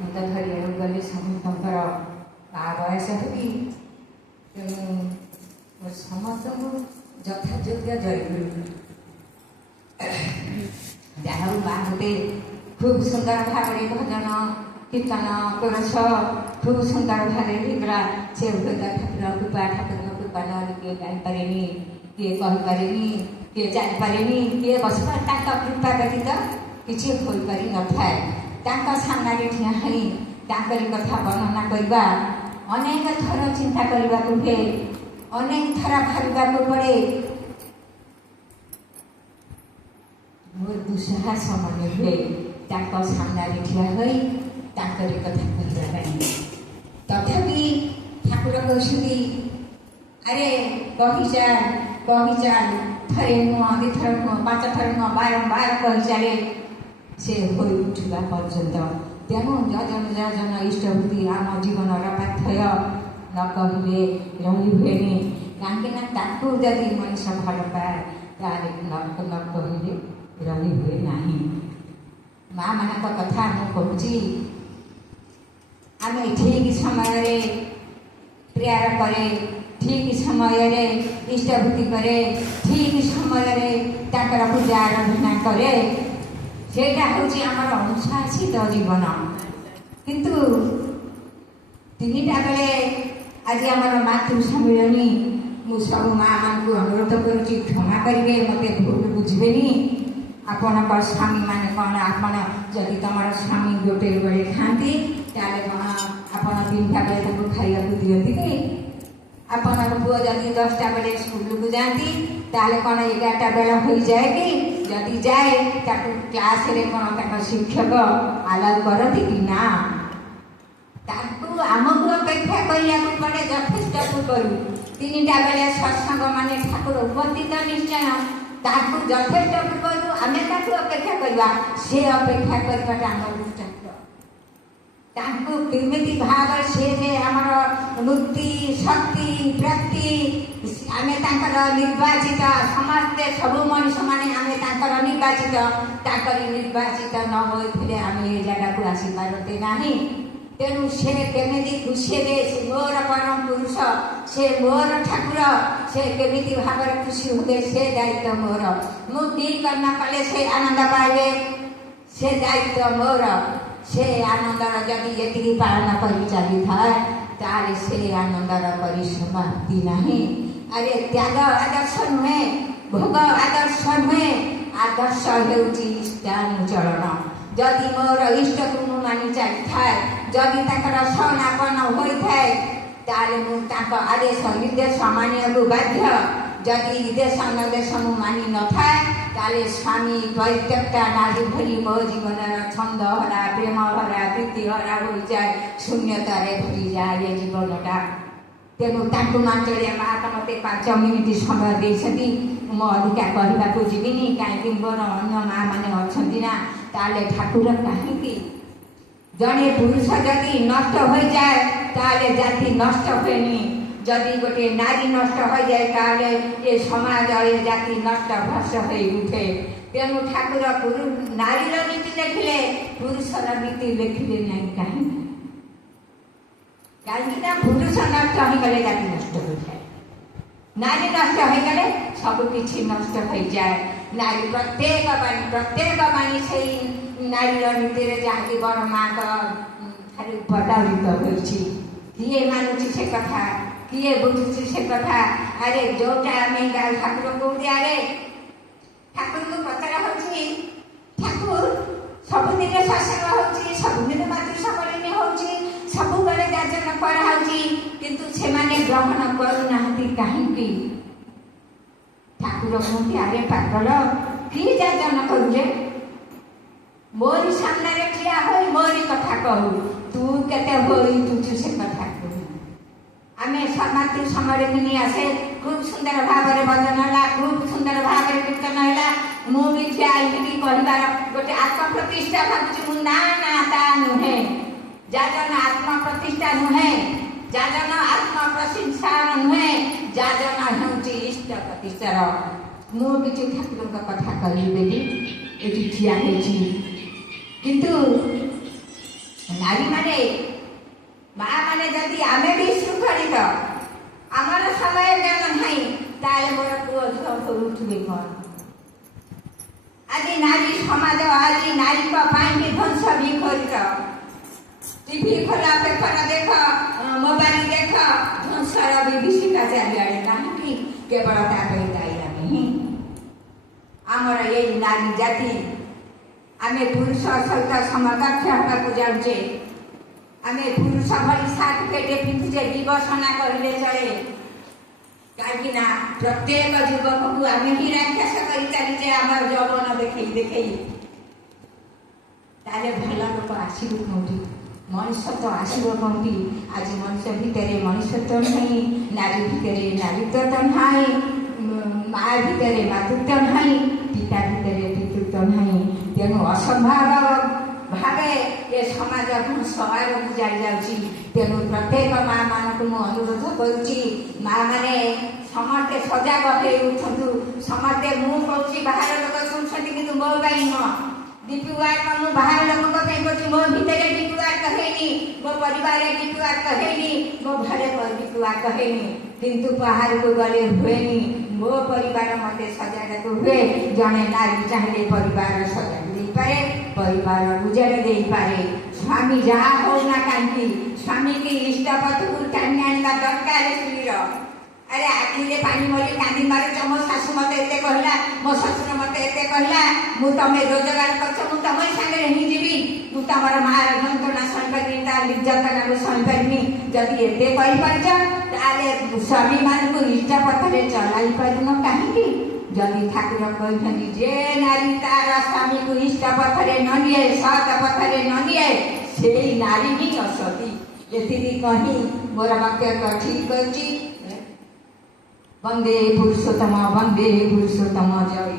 मुझ धरिया गली समस्तर बयस होगी तेणु समस्त यथायोग्य जयगुरु जहाँ माँ गोटे खूब सुंदर भाव भजन कीर्तन कोरस खूब सुंदर भाव गला से ठाकुर कृपा न किए जापरे किए कहीपरे किए जापरे किए बस कृपा व्यतीत किसी हो पारि न था सामने ठिया होकर कथा वर्णना करवा अनेक थर चिंता करने हुए अनेक थर भाविका पड़े मोर दुस्साहस मन हुए सामने ठिया हो कथा कहवाई तथापि ठाकुर कहते अरे कही चाल थरे नुह दिथर नुह 5 थर नुह बारंबार कही चले से हो उठा पर्यंत तेणु जजन जजन इष्टभूति आम जीवन पाथ्य न कहले रही हुए कहीं जदि मनीष भल पाए न कहले रही हुए ना माँ मान कथा मुझे आम ठीक समय प्रेयर करे ठीक समय इष्टभूति करे ठीक समय पूजा आराधना करे सेटा हूँ आमर अनुशासित जीवन किंतु 3टा बेले आज आमर मातृ सम्मिलनी मु सब माँ मान अनुरोध करुच्ची क्षमा करेंगे मत भूल बुझे आपण स्वामी मान कौन आपण जदि तुम स्वामी गोटे बेले खाती ताले कौन आपण 3टा बेले खाया दिखती कि आपण पुओ जदि 10टा बेले स्कूल को जाती ताले कौन 11टा बेला हो जाए कि जदि जाए क्लास रे कौन शिक्षक आलाउ करती कि ना आमको अपेक्षा करने पड़े यथेष्ट करूँ 3टा बेले सत्संग माने ठाकुर उपस्थित निश्चय यथेष्ट करूँ आम अपेक्षा करवा से अपेक्षा करवाटा आम केमिति भाव से आमर मुक्ति शक्ति प्राप्ति आम निर्वाचित समस्ते सबू मनीष मैंने आम निर्वाचित निर्वाचित न होते आम ये जगह को आसी पारते ना तेणु से केमिति खुशी से मोर परम पुरुष से मोर ठाकुर से केमिति भाव खुशी हुए से दायित्व मोर मुझे कर्म कले से आनंद पाइबे से दायित्व मोर से आनंदर जदि ये पालन कर चली था से आनंदर परिसमाप्ति नहीं अरे त्याग आदर्श नुहे भोग आदर्श नुहे आदर्श होष्टानुचरण जदि मोर इष्ट को मु मानि चली थाए जदि शरणापन्न होता है मुझे आदेश निर्देश मानिया बाध्य जदि देश निर्देश मु मानि न था स्वामी परित्यक्ता नारी भरी मो जीवन छंद हरा प्रेम हरा प्रीति हरा हो जाए शून्यतार भरी जाए ये जीवनटा तेणु मांचलिया माँ तो मत 5 मिनिट समय देती मो अधिका कहवा को जीविनी कहीं मोर अन्य माँ मैंने अच्छा ना ताले ठाकुर कहीं जड़े पुरुष जदि नष्ट हो जाए ताले जाति नष्ट हुए जदि गोटे नारी नष्ट हो जाए ये समाज ये जाति नष्ट भ्रष्ट हो उठे तेणु ठाकुर नारी नीति लिखिले पुरुषर नीति लिखिले ना कहीं पुरुष नष्ट हो गले जाति नष्ट हो जाए नारी नष्ट हो गले सबकि नष्ट हो जाए नारी प्रत्येक बाणी से नारी नीति जहाँकि बड़ माँ खाली प्रताड़ित हो किए मानुची से कथा किए बुझुची से कथा अरे जोटा आम ठाकुर कौन अरे ठाकुर को पचरा हो ठाकुर सबुदिन सत्संग हो सबुदिन मातृ सम्मिलनी हो सबु बेले जाचन कराऊँगी किंतु से ग्रहण करूना कहीं ठाकुर कहते अरे पागल कि जाचन करुजे मोरी सामने ठिया हो मोरी कथा कहू तू केते होई तुझु से कथा कहू आम मातृ सम्मिलनी आसे खूब सुंदर भाव में भजन है खूब सुंदर भाव में कीर्तन है मुझे ठिया कहबार गोटे आत्मप्रतिष्ठा भावुँ ना ता नुहे जाजन आत्मप्रतिष्ठा नुहे जाजन आत्मप्रशंसा नुहे जाजन हूँ इष्ट प्रतिष्ठार मुझे ठाकुर कथा कहली ये ठिया किंतु नारी माने माँ माने जदि आमे भी सुखरित आमर समय जन नहीं ताले मोर पुओ झो उठबे कोन आज नारी समाज आज नारी को पाई भी ध्वंस विखरित टीवी खोला पेपर देख मोबाइल देख ध्वंसर विभीषिका चारिआडे काहींकि केवल ताकई दायी आमे आमर ये नारी जाति आमे पुरुष सहित समकक्ष होगा जाऊे आमे पुरुष भली सात पेटे पिंधुचे दिवसना करले चले कहीं प्रत्येक युवक को आम ही राक्षस कर चलीचे आम यौवन देखे देखे ताले भल लोक आसब कौटी मनुष्य तो आसब कौटी आज मनुष्य भितर मनुष्यत्व नहीं नारी भितर नारीत्व तो नहीं माँ भितर मातृत्व नहीं पिता भितर पितृत्व नहीं तेणु असंभाव भावे ये समाज सवार बुझाई जाऊँगी तेणु प्रत्येक माँ मानक मु अनुरोध करुच्ची माँ मैंने समस्ते सजग हो उठु समस्ते मुझे बाहर लोक शुणुंट कि मो नुह डीपी वार्क मु बाहर लोक कहूँ मो भितर डीपी वार्क है मो परिवार डीपी वार्क है मो घरे डीपी वार्क है किंतु बाहर को गले हुए मो परिवार मत सजग हुए जड़े नारी चाहिए परिवार सजग पारे परिवार उजाड़ दे पारे स्वामी जहाँ होना कहीं स्वामी की इष्टपथ को टाणी आना दरकार स्त्री अरे आखिरे पानी मरी कांदी मारुच मो शाशु मत एत कहला मो शशुर मत एत कहला मु तमें रोजगार कर तुम सागर ही जीवी मु तुम माँ रंतना शुणी तार निर्यातना को शुणी जदि एत कर स्वामी मान को इष्ट पथरे चलाई पारुन कहीं जदि ठाकुर कहते जे नारी तार स्वामी को इष्ट पथरे न निए सत पथरे न निए से नारी ही असती ये कही मोर वाक्य तो ठीक कर वंदे पुरुषोत्तम जय।